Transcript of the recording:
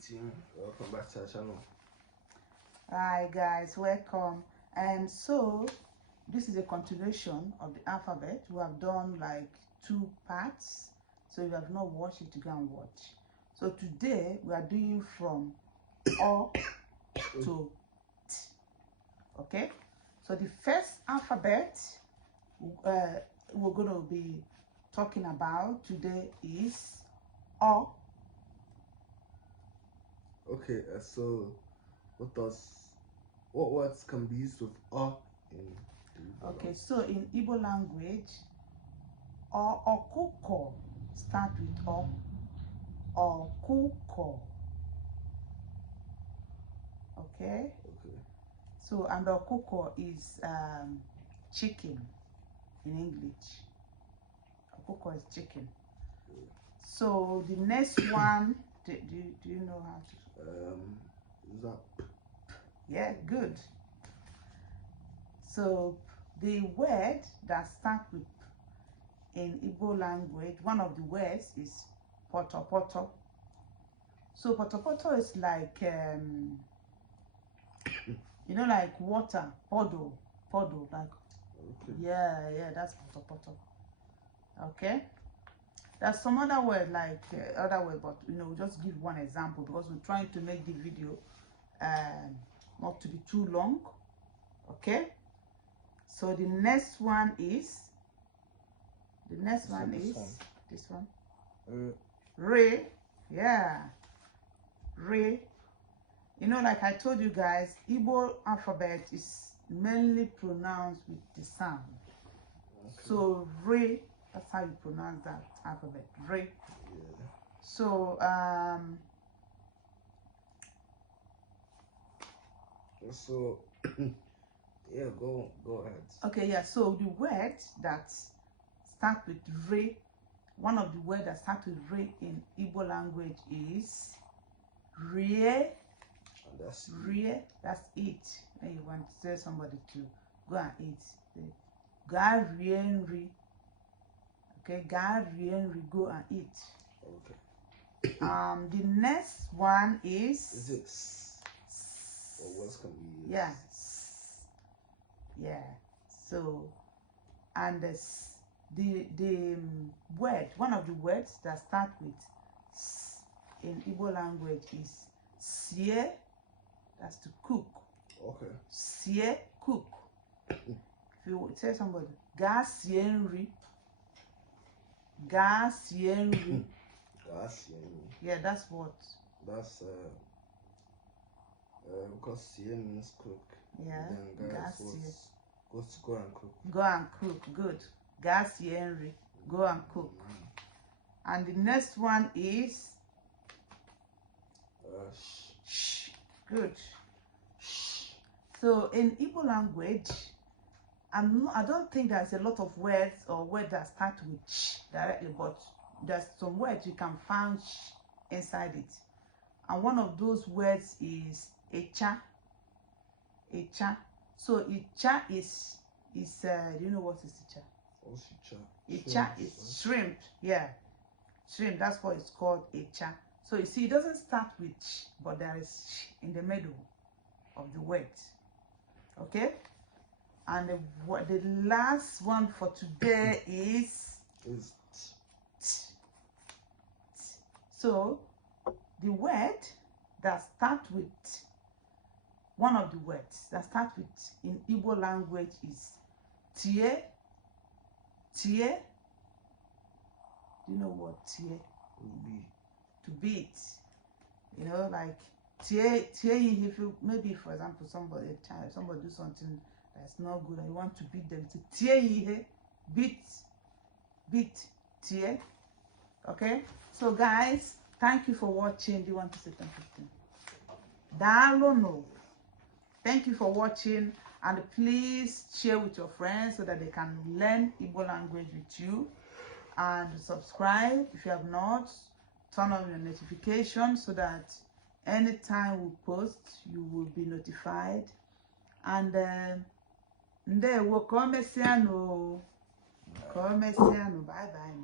team, welcome back to our channel. Hi guys, welcome. And so this is a continuation of the alphabet. We have done like 2 parts, so if you have not watched it, you can watch. So today we are doing from O to T. Okay, so the first alphabet we're going to be talking about today is O. Okay, so what words can be used with O in the Igbo Okay, so in Igbo language, okuko start with O. Okuko. Okay. Okay. So and okuko is chicken in English. Okuko is chicken. Yeah. So the next one, do you know how to? Zap. Yeah, good. So the word that starts with in Igbo language, one of the words is poto poto. So poto poto is like you know, like water, puddle, like Okay. yeah, that's poto poto. Okay, there's some other word like other word, but you know, just give one example because we're trying to make the video not to be too long. Okay, so the next one is this one. Re. Yeah, re. You know, like I told you guys, Igbo alphabet is mainly pronounced with the sound. Okay. So re, that's how you pronounce that alphabet. Re. Yeah. So yeah, go ahead. Okay, yeah. So the word that starts with re, one of the words that starts with re in Igbo language is rie. That's rie. That's eat. When you want to tell somebody to go and eat, ga rie nri. Okay, ga rie nri, go and eat. Okay. The next one is it or words can be used? Yeah. Yeah. So and the word, one of the words that start with s in Igbo language is sie. That's to cook. Okay. Sie, cook. If you tell somebody ga sie nri, ga sie nri. Ga sie nri. Yeah, that's what. That's because sie means cook. Yeah. And then goes to go and cook. Go and cook. Good. Ga sie nri, go and cook. And the next one is sh. Good. Sh. So in Igbo language, I don't think there's a lot of words or words that start with sh directly, but there's some words you can find sh inside it. And one of those words is echa. Echa. So echa is do you know what is echa? What's echa? Echa is shrimp. Yeah, shrimp. That's what it's called, echa. So you see, it doesn't start with sh, but there is sh in the middle of the word. Okay, and the last one for today is t. So the word that starts with one of the words that starts with in Igbo language is tie. Tie. Do you know what tie? To beat. You know, like tie. If you, maybe for example somebody do something that's not good and you want to beat them, to tie. Beat. Tie. Okay. So guys, thank you for watching. Do you want to say something? Dalono. Thank you for watching, and please share with your friends so that they can learn Igbo language with you, and subscribe if you have not. Turn on your notifications so that anytime we post you will be notified. And ndewo, komesiano, bye bye.